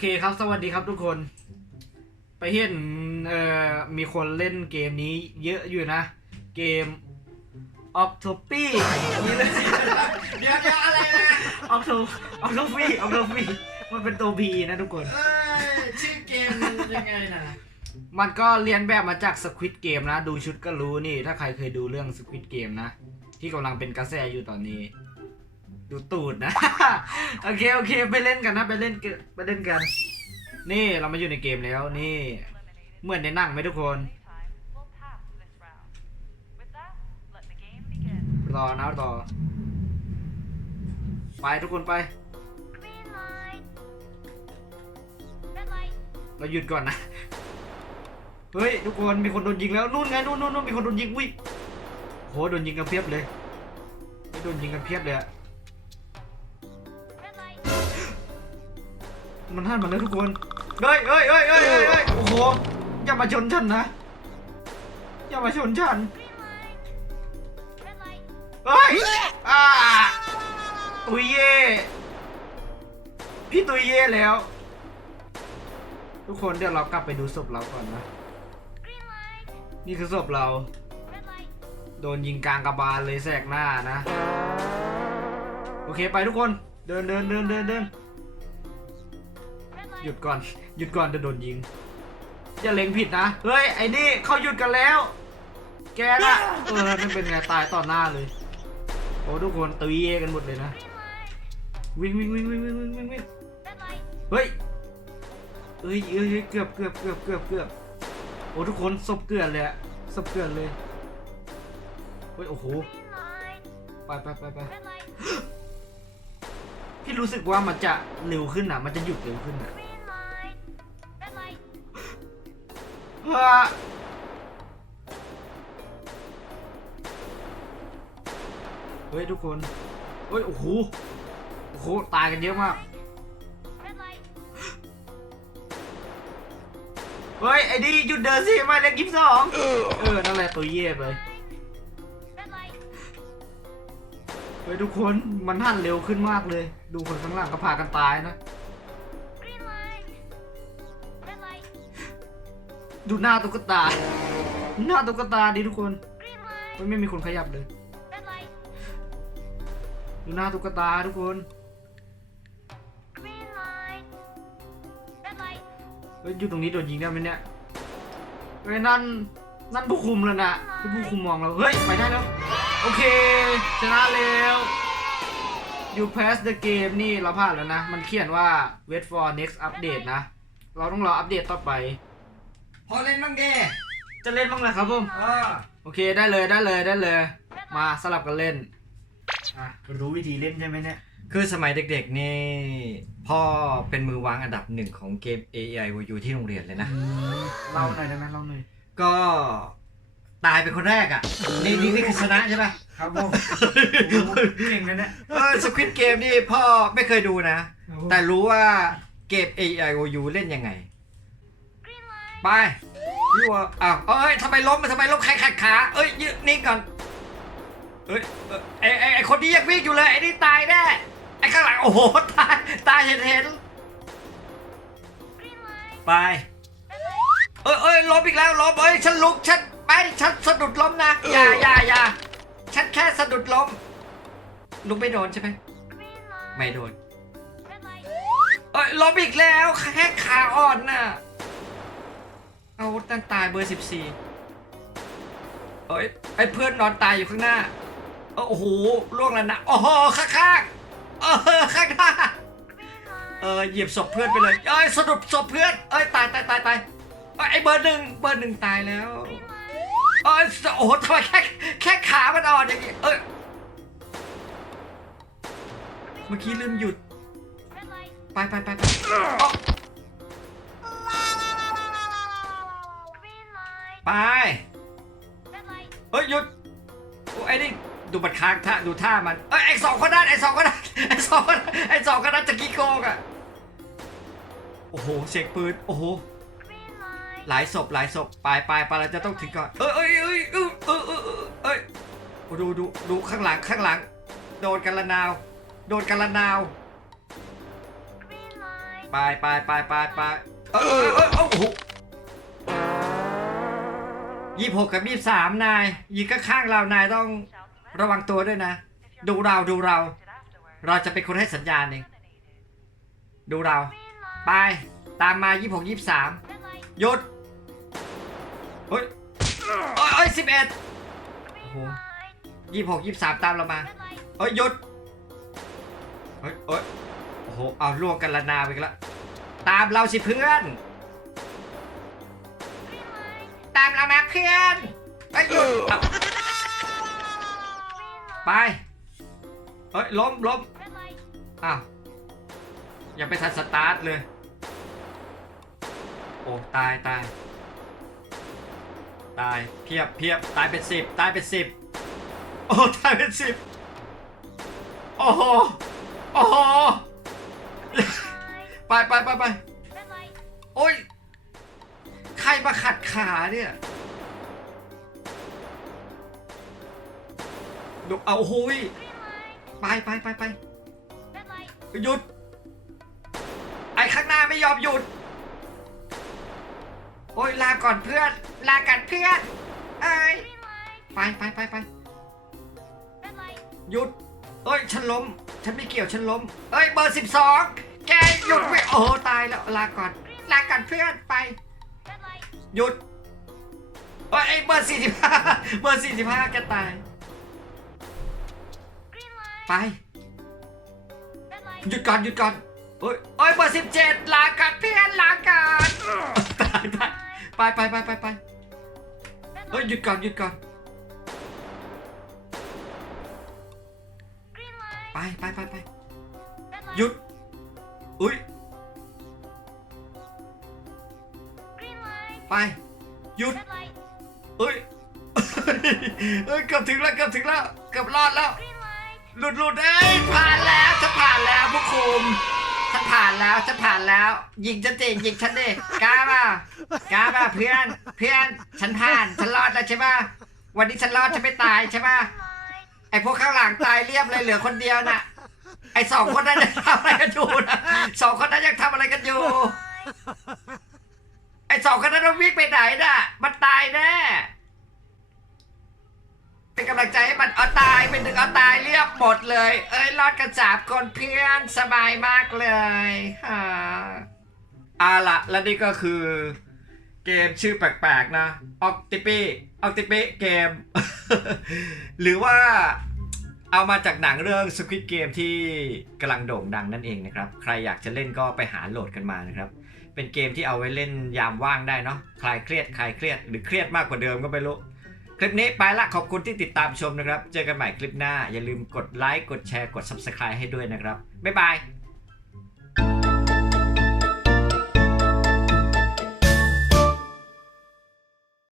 เคครับ สวัสดีครับทุกคน ไปเห็นเอ่อมีคนเล่นเกมนี้เยอะอยู่นะ เกม o c t o p i นี่เลยเดี๋ยวเดี๋ยวอะไรนะ o c t o o c t o p i o c t o p i มันเป็นตัว B นะทุกคน เอ้ยชื่อเกมมันยังไงนะมันก็เรียนแบบมาจาก Squid Game นะ ดูชุดก็รู้นี่ ถ้าใครเคยดูเรื่อง Squid Game นะ ที่กำลังเป็นกระแสอยู่ตอนนี้ ดูตูดนะ โอเคโอเคไปเล่นกันนะไปเล่นกันไปเล่นกัน นี่เรามาอยู่ในเกมแล้วนี่เหมือนในหนังไหมทุกคน รอนะรอไปทุกคนไป เราหยุดก่อนนะ เฮ้ยทุกคนมีคนโดนยิงแล้วนู่นไงนู่นนู่นมีคนโดนยิงอุ้ยโหโดนยิงกันเพียบเลยโดนยิงกันเพียบเลยอะ มันหันมาแล้วทุกคนเฮ้ยเฮ้ยเฮ้ยเฮ้ยเฮ้ยเฮ้ยโอ้โหอย่ามาชนฉันนะ อย่ามาชนฉัน เฮ้ยอ่าตุยเย่พี่ตุยเย่แล้ว ทุกคนเดี๋ยวเรากลับไปดูศพเราก่อนนะ นี่คือศพเรา โดนยิงกลางกระบาลเลยแสกหน้านะ โอเคไปทุกคน เดินเดินเดินเดินเดิน หยุดก่อน หยุดก่อนจะโดนยิง อย่าเล็งผิดนะ เฮ้ย ไอ้นี่เขาหยุดกันแล้ว แกนะเออนั่นเป็นไงตายต่อหน้าเลย โอ้ทุกคนตีเอกันหมดเลยนะ วิ่งวิ่งวิ่งวิ่งวิ่งวิ่งวิ่งวิ่งเฮ้ยเอ้ยเอ้ยเอ้ยเกือบเกือบเกือบเกือบเกือบโอ้ทุกคนศพเกลือนเลยอะศพเกลือนเลยเฮ้ยโอ้โหไปไปไปไปพี่รู้สึกว่ามันจะเร็วขึ้นอะ มันจะหยุดเร็วขึ้นอะ เฮ้ยทุกคน เฮ้ย โอ้โห โอ้โห ตายกันเยอะมาก เฮ้ย ไอ้นี่หยุดเดินสิ มาเลขยี่สิบสอง เออ นั่นแหละตัวเย่ไปเฮ้ยทุกคน มันหันเร็วขึ้นมากเลย ดูคนข้างหลังก็พากันตายนะ ดูหน้าตุ๊กตา หน้าตุ๊กตาดิทุกคนเฮ้ยไม่มีคนขยับเลย ดูหน้าตุ๊กตาทุกคนเฮ้ยอยู่ตรงนี้โดนยิงได้ไหมเนี่ยเฮ้ยนั่นนั่นผู้คุมแล้วนะที่ผู้คุมมองเราเฮ้ยไปได้แล้วโอเคชนะแล้ว you pass the game นี่เราผ่านแล้วนะ มันเขียนว่า wait for next update นะ เราต้องรออัปเดตต่อไป พอเล่นบ้างเด้จะเล่นบ้างไหมครับผมเออโอเคได้เลยได้เลยได้เลย มาสลับกันเล่นอะรู้วิธีเล่นใช่ไหมเนี่ย คือสมัยเด็กๆนี่พ่อเป็นมือวางอันดับหนึ่งของเกม AI w u ที่โรงเรียนเลยนะ เล่าหน่อยได้ไหมเล่าหน่อย ก็ตายเป็นคนแรกอะ นี่นี่นี่คือชนะใช่ปะ ครับผมเก่งนะเนี่ยเออสควิตเกมนี่พ่อไม่เคยดูนะ แต่รู้ว่าเกม AI w u เล่นยังไง ไปพี่ว่าอ้าวเอ้ยทำไมล้มทำไมล้มใครขัดขา เอ้ยยืนนิ่งก่อน เอ้ยเอ้ยไอไอไอคนนี้ยังวิ่งอยู่เลยไอ้นี่ตายแน่ ไอ้ข้างหลังโอ้โหตายตายเห็นเห็นไป เอ้ยเอ้ยล้มอีกแล้วล้มเอ้ยฉันลุกฉันไปฉันสะดุดล้มนะอย่าอย่าอย่าฉันแค่สะดุดล้ม ลุกไม่โดนใช่ไหมไม่โดนเอ้ยล้มอีกแล้วแค่ขาอ่อนน่ะ อาตั้นตายเบอร์สิบสี่เอ้ยไอ้เพื่อนนอนตายอยู่ข้างหน้าโอ้โหล่วงแล้วนะโอ้โหข้างข้างๆเออข้างหน้าเออเหยียบศพเพื่อนไปเลยเอ้ยสะดุดศพเพื่อนเอ้ยตายตายตายตายเอ้ยไอ้เบอร์หนึ่งเบอร์หนึ่งตายแล้วเอ้ยโอ้โหทำไมแค่แค่ขามันอ่อนอย่างงี้เอ้ยเมื่อกี้ลืมหยุดไปไปไปไป ไป เฮ้ยหยุดโอ้ไอ้นี่ดูบัตรค้างท่าดูท่ามัน เอ้ยไอ้สองคนนั้นไอ้สองคนนั้นไอ้สองคนนั้นไอ้สองคนนั้นจะกี้โกงอะโอ้โหเสียงปืนโอ้โหหลายศพหลายศพไปไปไปเราจะต้องถึงก่อน เอ้ยเอ้ยเอ้ยเอ้ยเอ้ยดูดูดูข้างหลังข้างหลัง โดนกันละนาว โดนกันละนาวไปไปไปไปไปเออเออโอ้ ยี่หกกับยี่สามนายยิงข้างๆเรานายต้องระวังตัวด้วยนะ ดูเราดูเรา เราจะเป็นคนให้สัญญาณเองดูเรา ไป ตามมายี่หกยี่สามหยุดเฮ้ยโอ้ยโอ้ยสิบเอ็ดโอ้โหยี่หกยี่สามตามเรามาเฮ้ยหยุดเฮ้ยเฮ้ยโอ้โหเอาล่วงกันละนาไปกันละตามเราสิเพื่อนามเรามาเพื่อนเฮ้ยหยุดไปเฮ้ยล้มล้มอ้าวยังไม่ทันสตาร์ทเลย โอ้ตายตายตายเพียบเพียบตายเป็นสิบตายเป็นสิบโอ้ตายเป็นสิบโอ้โหโอ้โหไปไปไปไปโอ้ยใครมาขัดขาเนี่ย ดูเอาโอ้ยไปไปไปไปหยุด ไอ้ข้างหน้าไม่ยอมหยุด โอ้ยลาก่อนเพื่อน ลากันเพื่อนเอ้ยไปไปไปไปหยุดเอ้ยฉันล้ม ฉันไม่เกี่ยวฉันล้ม เอ้ยเบอร์สิบสองแกหยุดไม่โอ้ตายแล้วลาก่อน ลากันเพื่อนไป หยุดเอ้ยไอ้เบอร์สี่สิบห้าเบอร์สี่สิบห้าแกตาย ไปหยุดก่อนหยุดก่อนเอ้ยเอ้ยเบอร์สิบเจ็ดลากันเพื่อนลากันตายตายไปไปไปไปไปเฮ้ยหยุดก่อนหยุดก่อนไปไปไปไปหยุดอุ้ยไปหยุดเอ้ยเอ้ยเกือบถึงแล้วเกือบถึงแล้วเกือบรอดแล้ว หลุดหลุดเอ้ยผ่านแล้วฉันผ่านแล้วผู้คุมฉันผ่านแล้วฉันผ่านแล้ว ยิงฉันสิยิงฉันดิกล้าป่ะกล้าป่ะเพื่อนเพื่อนฉันผ่านฉันรอดแล้วใช่ป่ะวันนี้ฉันรอดฉันไม่ตายใช่ป่ะไอพวกข้างหลังตายเรียบเลยเหลือคนเดียวน่ะ ไอสองคนนั้นยังทำอะไรกันอยู่นะสองคนนั้นยังทำอะไรกันอยู่ ไอสองคนนั้นมันวิ่งไปไหนน่ะ มันตายแน่ เป็นกำลังใจให้มันเอาตายเป็นหนึ่งเอาตายเรียบหมดเลย เอ้ยรอดกันสามคนเพื่อนสบายมากเลยฮ่าเอาละและนี่ก็คือ เกมชื่อแปลกๆนะออกติปีออกติปีเกม หรือว่าเอามาจากหนังเรื่อง Squid Game ที่กำลังโด่งดังนั่นเองนะครับ ใครอยากจะเล่นก็ไปหาโหลดกันมานะครับ เป็นเกมที่เอาไว้เล่นยามว่างได้เนาะคลายเครียดคลายเครียดหรือเครียดมากกว่าเดิมก็ไม่รู้ คลิปนี้ไปละขอบคุณที่ติดตามชมนะครับ เจอกันใหม่คลิปหน้า อย่าลืมกดไลค์กดแชร์กด Subscribe ให้ด้วยนะครับ บ๊ายบาย